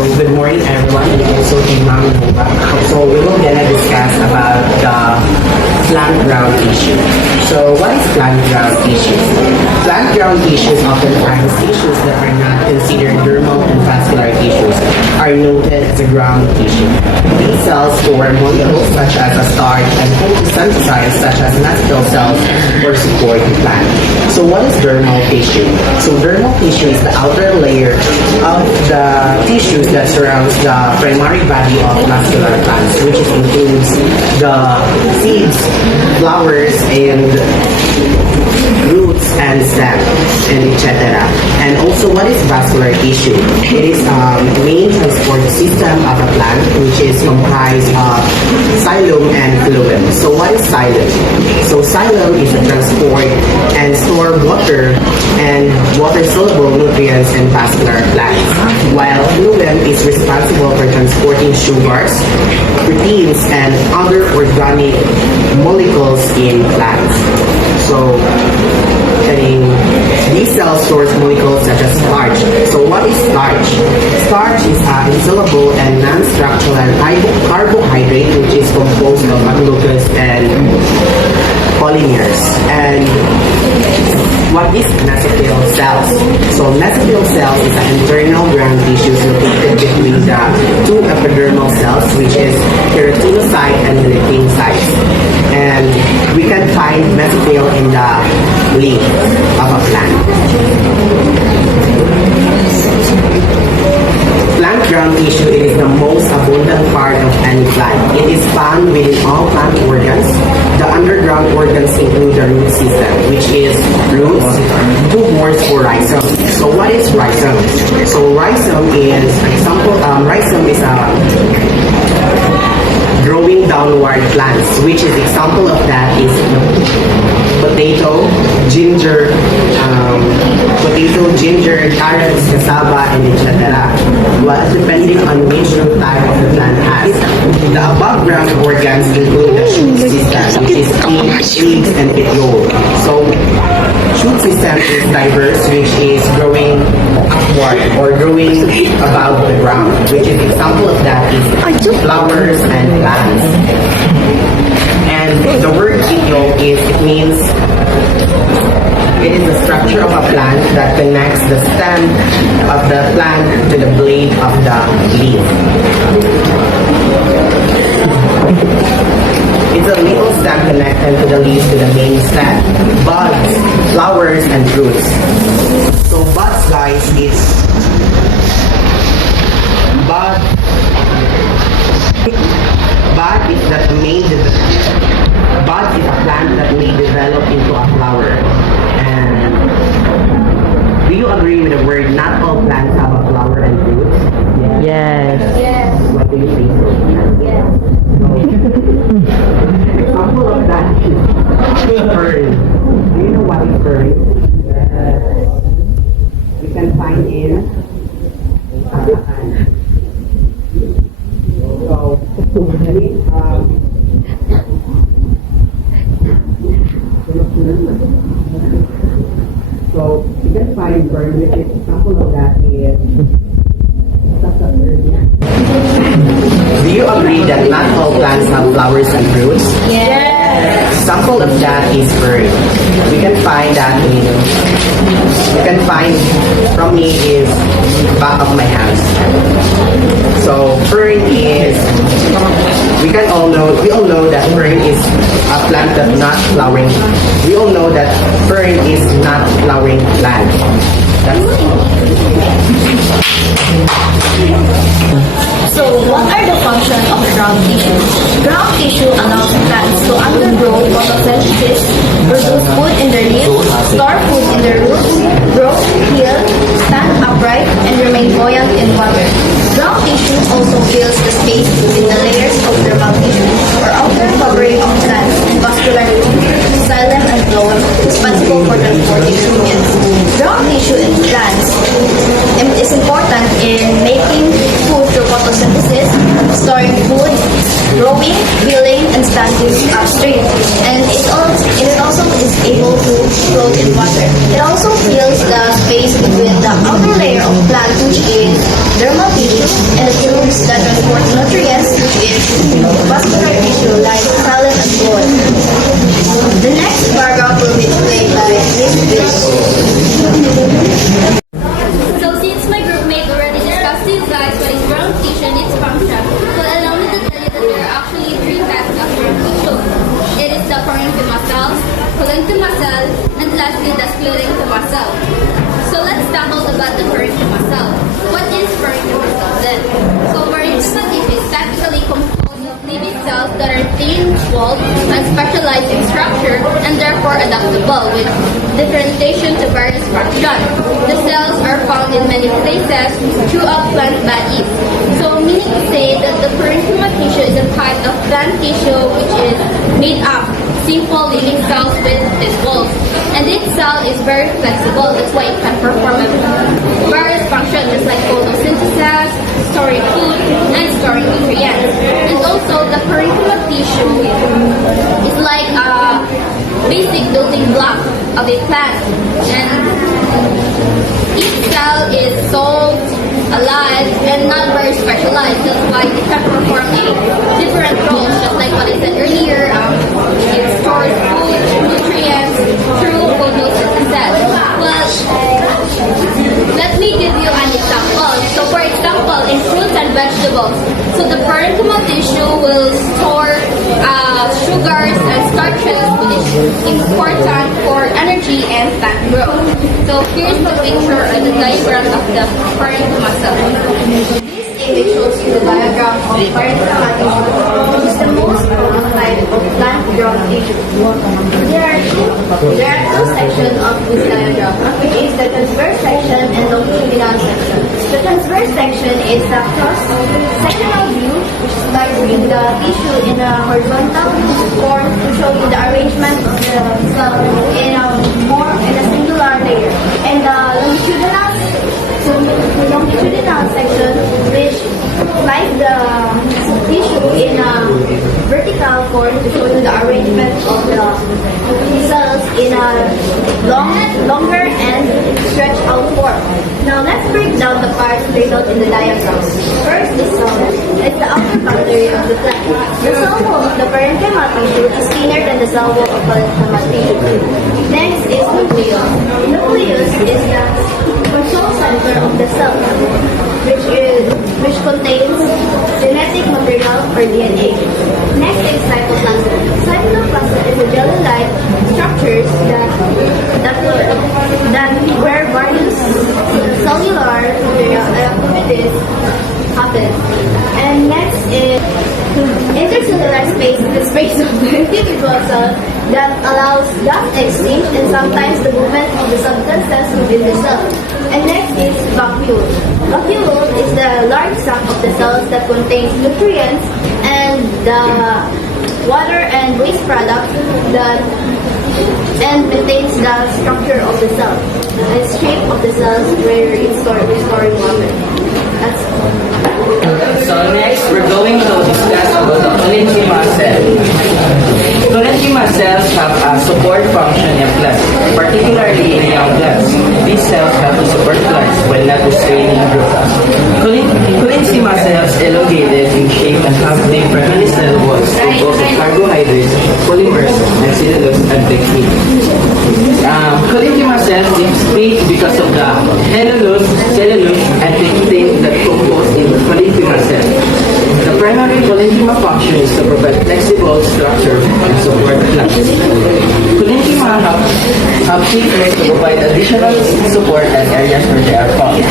So good morning everyone, and also to Mami Nova. So we will gonna discuss about the plant ground tissue. So what is plant ground tissue? Plant ground tissues, oftentimes tissues that are not considered dermal and vascular tissues, are noted as a ground tissue. These cells store molecules such as a starch and photosynthesize such as mast cell cells or support the plant. So what is dermal tissue? So dermal tissue is the outer layer of the tissues that surrounds the primary body of muscular plants, which includes the seeds, flowers, and roots and stems, and etc. And also, what is vascular tissue? It is the main transport system of a plant, which is comprised of xylem and phloem. So what is xylem? So xylem is to transport and store water and water-soluble nutrients in vascular plants, while phloem is responsible for transporting sugars, proteins, and other organic molecules in plants. So, these cells store molecules such as starch. So what is starch? Starch is an insoluble and non-structural carbohydrate which is composed of glucose and polymers. And what is mesophyll cells? So mesophyll cells is an internal ground tissue located between the two epidermal cells, which is keratinocyte and melanocytes. And we can find mesophyll in the leaf of a plant. Plant ground tissue is the most abundant part of any plant. It is found within all plant organs. The underground organs include the root system, which is roots, tubers, or rhizome. So what is rhizome? So rhizome is a growing downward plants, which is example of that is potato, ginger, carrots, cassava, and etc. Well, depending on which root type of the plant has. The above ground organs include the shoot system, which is seeds and petiole. So shoot system is diverse, which is growing upward or growing above the ground, which is example of that is flowers and plants. And the word petiole it is the structure of a plant that connects the stem of the plant to the blade of the leaf. It's a little stem connected to the leaf to the main stem, buds, flowers, and fruits. So buds, guys, bud is a plant that may develop into a flower. And do you agree with the word not all plants have a flower and fruits? Yes. Yes. What do you think? Yes. Example of that is fern. Do you know what is fern? We can find in so you can find fern, which is example of that is do you agree that not all plants have flowers and fruits? Yes. Example of that is fern. We can find that from me is back of my hands. So fern is we all know that fern is a plant that not flowering. We all know that fern is not flowering plant. So, what are the functions of ground tissue? Ground tissue allows plants to undergo photosynthesis, produce food in their leaves, store food in their roots, grow, heal, stand upright, and remain buoyant in water. Ground tissue also fills the space between the layers of dermal tissue, or outer covering of plants, and vascular xylem and phloem, responsible for transporting nutrients. Ground tissue in plants is important in making food through photosynthesis, storing food, growing, healing, and standing upstream. And it also is able to float in water. It also fills the space between the outer layer of plant, which is dermal tissue, and the tubes that transport nutrients, which is vascular tissue like skeleton and bone. The next paragraph will be explained by Miss Bill. So since my group mate already discussed to you guys what is ground tissue and its function, so allow me to tell you that there are actually three types of ground tissue. It is the parenchyma cells, collenchyma cell, and lastly the sclerenchyma cell. So let's talk about the parenchyma cell. What is parenchyma cell then? So parenchyma tissue is practically composed of living cells that are thin-walled and specialized in structure and therefore adaptable with differentiation to various functions. The cells are found in many places throughout plant bodies. So meaning to say that the parenchyma tissue is a part of plant tissue which is made up simple living cells with thin walls. And each cell is very flexible, that's why it can perform various functions just like photosynthesis, storing food, and storing nutrients. And also the parenchyma tissue is like a basic building block of a plant. And each cell is so alive and not very specialized. That's why it can perform a different roles, just like what I said earlier. It stores food, nutrients through photosynthesis. Well, let me give you an example. So for example, in fruits and vegetables, so the parenchyma tissue will store sugars and starches, which is important for energy and fat growth. So here's the picture or the diagram of the parenchyma cell. This image shows you the diagram of parenchyma tissue, which is the most common type of plant ground tissue. There are two sections of this diagram, which is the transverse section and longitudinal section. The transverse section is a cross-sectional view, which is by putting the tissue in a horizontal form to show you the arrangement of the cell in a singular layer. And the longitudinal section, which slides the tissue in a vertical form to show you the arrangement of the cells in a longer and stretched out form. Now let's break down the parts labeled in the diagram. First is cell. It's the outer boundary of the plant. The cell wall of the parenchyma tissue is thinner than the cell wall of parenchyma tissue. Next is nucleus. Nucleus is the control center of the cell, which contains genetic material or DNA. Next is cytoplasm. Cytoplasm is a jelly-like structures that where various cellular activities happen. And next is intercellular space, the space of the individual cell that allows gas exchange and sometimes the movement of the substances within the cell. And next is vacuole. Vacuole is the large sac of the cells that contains nutrients and the water and waste products and maintains the structure of the cell. The shape of the cells where it's storing water. That's So next, we're going to discuss about the parenchyma cell. Parenchyma cells have a support function in plants, particularly in young plants. These cells help to support plants when not restraining growth. Parenchyma cells elongated in shape and have different many cell walls composed of carbohydrates, polymers, and cellulose and lignin. Parenchyma cells split because of the cellulose, and lignin that compose in parenchyma cells. The primary parenchyma function is to provide flexible structure and support plants. Parenchyma have thickness to provide additional support at areas where they are found.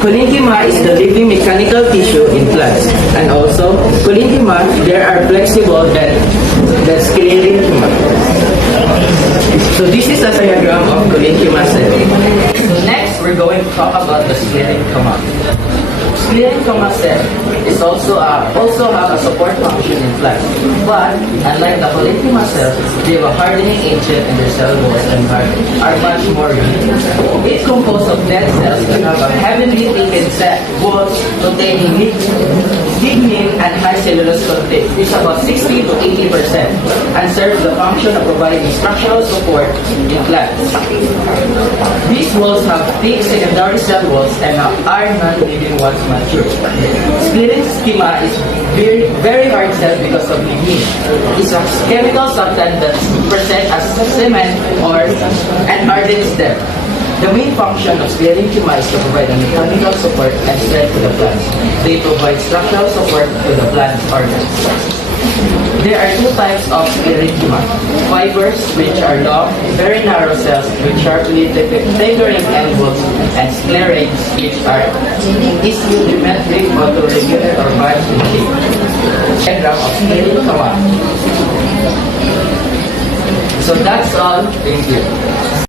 Parenchyma is the living mechanical tissue in plants, and also parenchyma there are flexible that sclerenchyma. So this is a diagram of parenchyma cell. So next, we're going to talk about the sclerenchyma. Sclerenchyma cell is also have a support function in plants, but unlike the parenchyma cells, they have a hardening agent in their cell walls and are much more rigid. It's composed of dead cells that have a heavily thickened walls containing lignin and high cellulose content, which is about 60 to 80%. and serve the function of providing structural support in plants. These walls have thick secondary cell walls and are non-living once mature. Splenic schema is very hard cell because of lignin. It's a chemical substance that present as cement or an ardent stem. The main function of sclerenchyma is to provide a mechanical support and strength to the plant. They provide structural support to the plant organs. There are two types of sclerenchyma. Fibers, which are long, very narrow cells with sharply tapering end walls, and sclerates, which are asymmetric, autoregular, or bars in shape. Diagram of sclerenchyma. So that's all. Thank you.